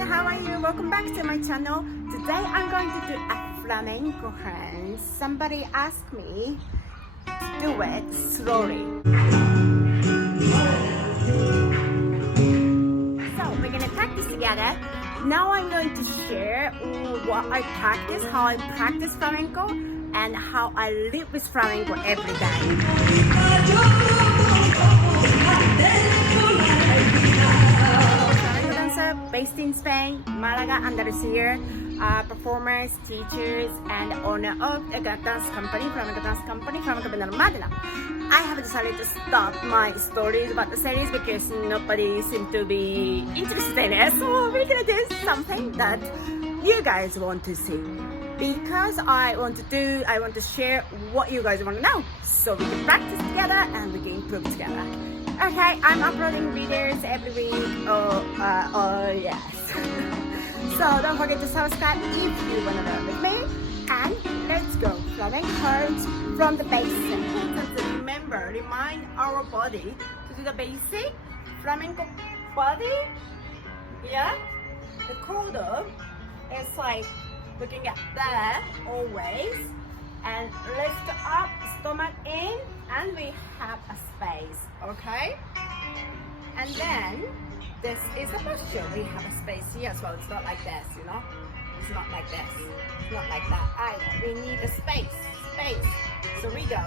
everyone, how are you? Welcome back to my channel. Today I'm going to do a flamenco hand. Somebody asked me to do it slowly. So we're gonna practice together. Now I'm going to share what I practice, how I practice flamenco, and how I live with flamenco every day. Based in Spain, Malaga, Andalusia, performers, teachers, and owner of a dance company, Flamenco dance company, Flamenco Benalmádena. I have decided to stop my stories about the series because nobody seemed to be interested in it. So we're gonna do something that you guys want to see. Because I want to share what you guys want to know. So we can practice together and we can improve together. Okay, I'm uploading videos every week. Yes. So don't forget to subscribe if you want to learn with me. And let's go. Flamenco from the basic. Remember, remind our body to do the basic flamenco body. Yeah. The corridor is like looking at there always. And lift up, stomach in, and we have a space, okay? And then this is the posture. We have a space here as well. It's not like this, you know? It's not like this. It's not like that either. We need a space. So we go.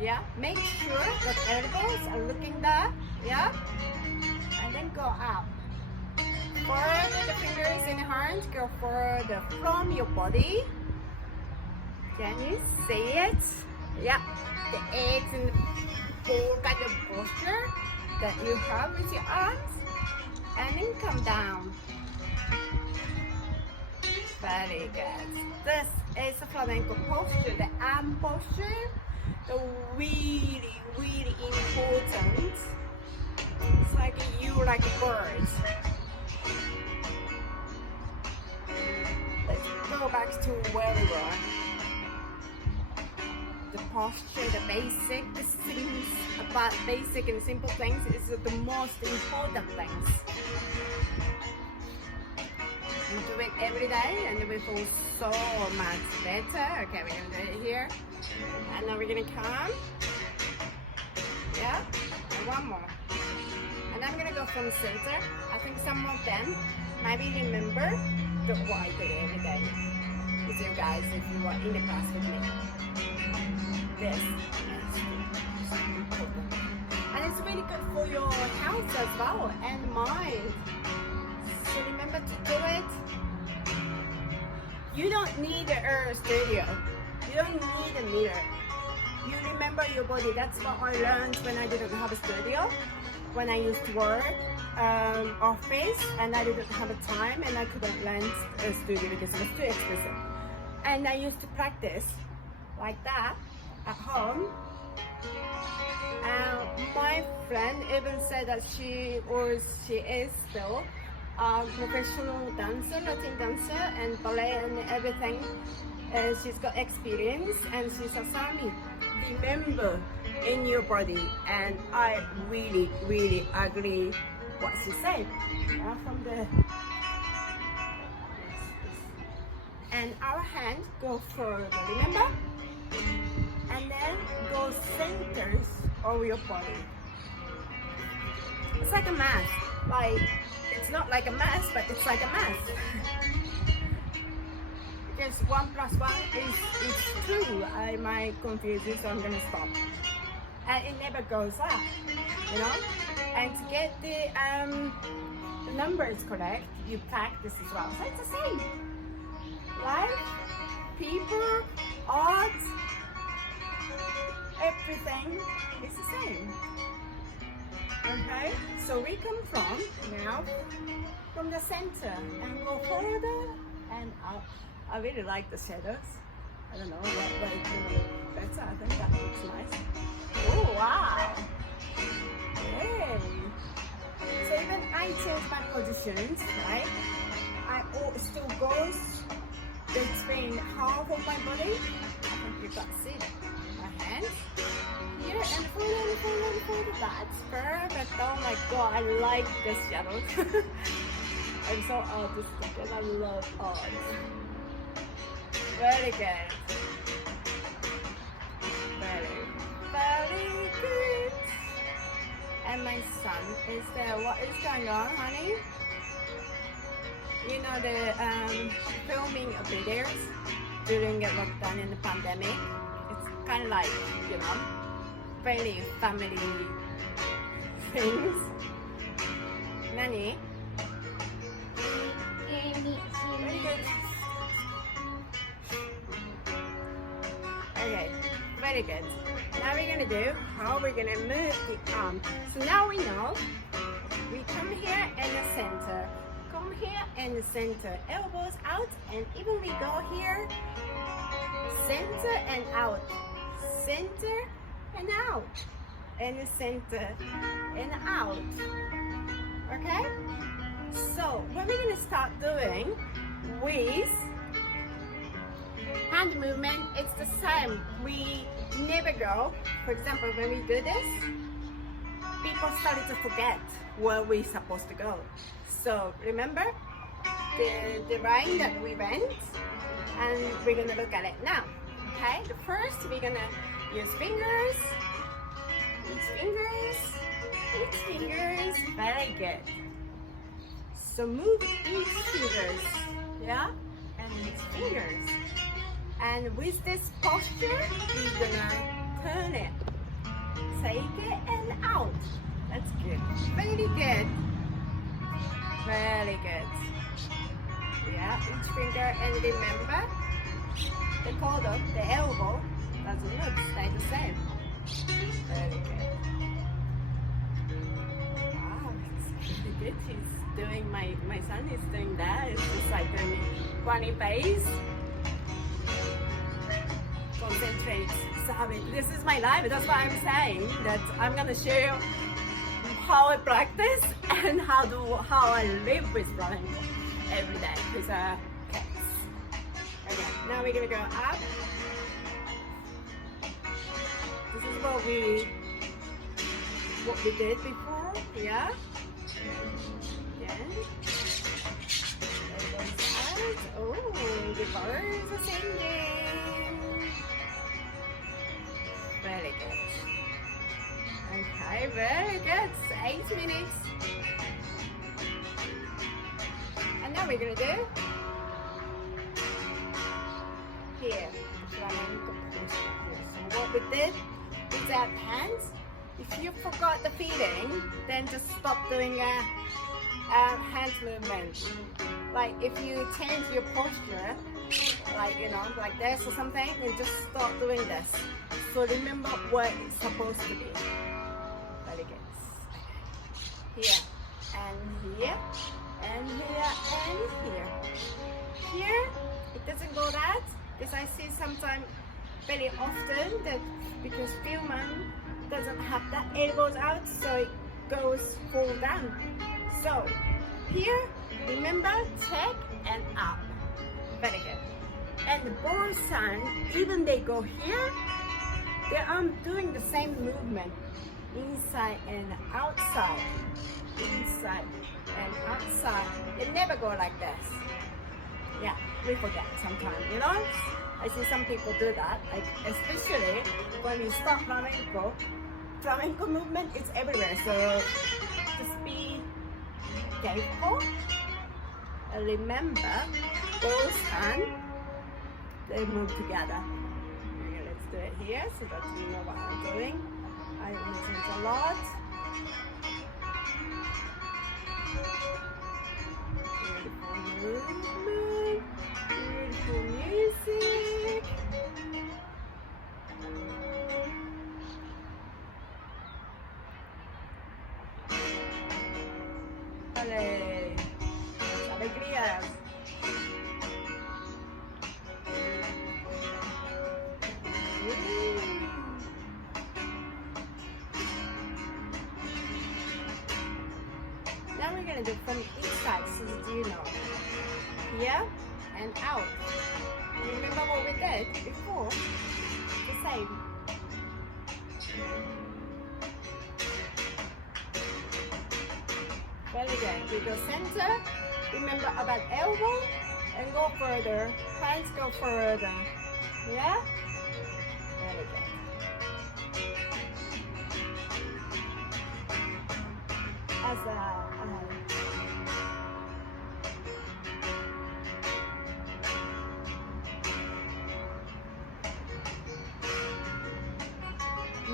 Yeah? Make sure that elbows are looking there. Yeah? And then go up. Further the fingers in the hand, go further from your body. Can you see it? Yeah, the eggs and the full kind of posture that you have with your arms. And then come down. Very good. This is the flamenco posture, the arm posture. The really important. It's like you like a bird. Let's go back to where we were. The posture, the basic, the things about basic and simple things is the most important things. We do it every day and we feel so much better. Okay, we're gonna do it here. And then we're gonna come. Yeah, and one more. And I'm gonna go from center. I think some of them maybe remember what I do every day with you guys if you are in the class with me. This is so important. And it's really good for your health as well and mind. So remember to do it. You don't need a studio. You don't need a mirror. You remember your body. That's what I learned when I didn't have a studio. When I used to work office and I didn't have a time and I couldn't rent a studio because it was too expensive. And I used to practice like that at home. My friend even said that she is still a professional dancer, Latin dancer and ballet and everything. She's got experience and she's ASAMI. Remember in your body, and I really agree what she said. From the and our hand go further, remember? And then go centers of your body. It's like a mask. Like it's not like a mask, but it's like a mask. Because 1 + 1 is 2. I might confuse you, so I'm gonna stop. And it never goes up, you know. And to get the numbers correct, you practice as well. So it's the same. Life, people, art, everything is the same. Okay, so we come from the center and go further and up. I really like the shadows. I don't know what way to look better. I think that looks nice. Oh wow! Hey. So even I change my positions, right? I still goes between half of my body. I think you can see my hands. here and forward. That's perfect. Oh my god, I like this shadow. I'm so artistic and I love art. Very good. Very good. And my son is there. What is going on, honey? You know the filming of videos during the lockdown in the pandemic. It's kind of like, you know, very family things. Nani? Very good. Okay, very good. Now we're gonna do how we're gonna move the arm. So now we know we come here in the center. Come here in the center. Elbows out and even we go here. Center and out. Center and out. And the center and out. Okay? So what we're gonna start doing with hand movement, it's the same. We never go. For example, when we do this, people started to forget where we're supposed to go. So remember the line that we went, and we're gonna look at it now. Okay, the first we're gonna use fingers, fingers, very good. So move each fingers, yeah, and each fingers. And with this posture, we're gonna turn it, take it and out. That's good, very good. Very good. Yeah, each finger, and remember the corner, the elbow doesn't move, stay the same. Very good. Wow, it's really good. He's doing my son is doing that. It's just like doing funny face. Concentrate. Sorry, this is my life. That's why I'm saying that I'm gonna show you how I practice and how I live with flamenco every day with cats. Okay, now we're gonna go up. This is what we did before, yeah. Again. Oh, the birds are singing. Very good. Okay, very good. 8 minutes. And now we're gonna do here. So what we did with our hands, if you forgot the feeling, then just stop doing a hand movement. Like if you change your posture, like you know, like this or something, then just stop doing this. So remember what it's supposed to be. Very good. Here and here and here and here. Here it doesn't go that, because I see sometimes very often that because Flamen doesn't have the elbows out, so it goes full down. So here, remember, check and up. Very good. And both hands, even they go here, they are doing the same movement. Inside and outside. Inside and outside. They never go like this. Yeah, we forget sometimes, you know? I see some people do that, like especially when we start flamenco. Flamenco movement is everywhere, so just be careful. And remember, both hands, they move together. Okay, let's do it here so that you know what I'm doing. I change a lot. Beautiful movement, beautiful music. Vale, alegrías. Now we're gonna do from each side, so that you know. Here and out. Remember what we did before? The same. Very good. We go center. Remember about elbow and go further. Hands go further. Yeah? Very good.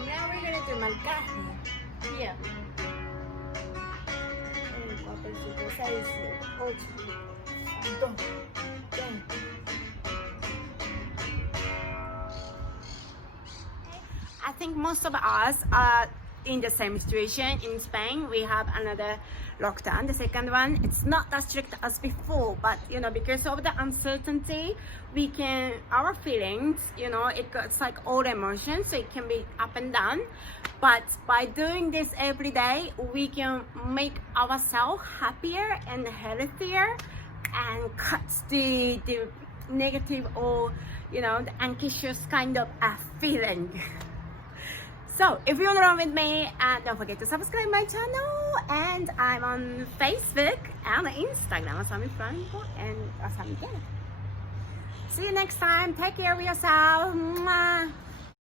Now we're gonna do marcaje. Here. 4, 5, 6, 8, 2, 10. I think most of us are in the same situation. In Spain, we have another lockdown, the second one. It's not as strict as before, but you know, because of the uncertainty, our feelings, you know, it's like all emotions, so it can be up and down. But by doing this every day, we can make ourselves happier and healthier and cut the negative or, you know, the anxious kind of feeling. So if you want to run with me, don't forget to subscribe my channel, and I'm on Facebook and Instagram, ASAMI Flamenco and ASAMI Benalmádena. See you next time. Take care of yourself. Mwah.